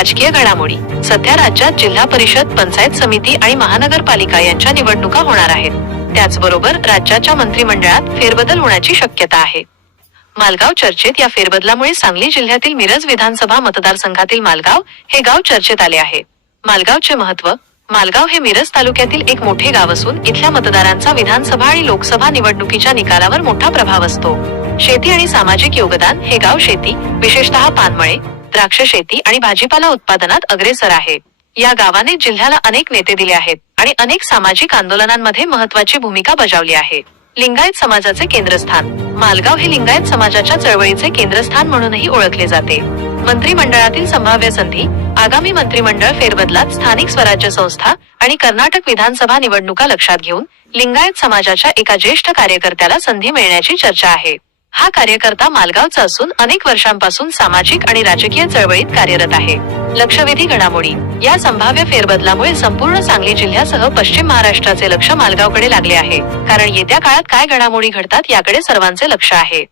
राजकीय घडामोडी. सध्या राज्यात जिल्हा परिषद पंचायत समिती आणि महानगरपालिका यांच्या निवडणुका होणार आहेत. त्याचबरोबर राज्याच्या मंत्रिमंडळात फेरबदल होण्याची शक्यता आहे. मालगाव चर्चेत या फेरबदलामुळे सांगली जिल्ह्यातील मिरज विधानसभा मतदारसंघातील मालगाव हे गाव चर्चेत आले आहे. मालगावचे महत्त्व मालगाव हे मिरज तालुक्यातील एक मोठे गाव असून इथल्या मतदारांचा विधानसभा आणि लोकसभा निवडणुकीच्या निकालावर मोठा प्रभाव असतो. शेती आणि सामाजिक योगदान हे गाव शेती विशेषतः पानमळे द्राक्ष शेती आणि भाजीपाला उत्पादनात अग्रेसर आहे. या गावाने जिल्ह्याला अनेक नेते दिले आहेत आणि अनेक सामाजिक आंदोलनांमध्ये महत्वाची भूमिका बजावली आहे. लिंगायत समाजाचे केंद्रस्थान. मालगाव हे लिंगायत समाजाच्या चळवळीचे केंद्रस्थान म्हणूनही ओळखले जाते. मंत्रिमंडळातील संभाव्य संधी आगामी मंत्रिमंडळ फेरबदलात स्थानिक स्वराज्य संस्था आणि कर्नाटक विधानसभा निवडणुका लक्षात घेऊन लिंगायत समाजाच्या एका ज्येष्ठ कार्यकर्त्याला संधी मिळण्याची चर्चा आहे. हा कार्यकर्ता मालगावचा असून अनेक वर्षांपासून सामाजिक आणि राजकीय चळवळीत कार्यरत आहे. लक्षवेधी घडामोडी. या संभाव्य फेरबदलामुळे संपूर्ण सांगली जिल्ह्यासह पश्चिम महाराष्ट्राचे लक्ष मालगावकडे लागले आहे. कारण येत्या काळात काय घडामोडी घडतात याकडे सर्वांचे लक्ष आहे.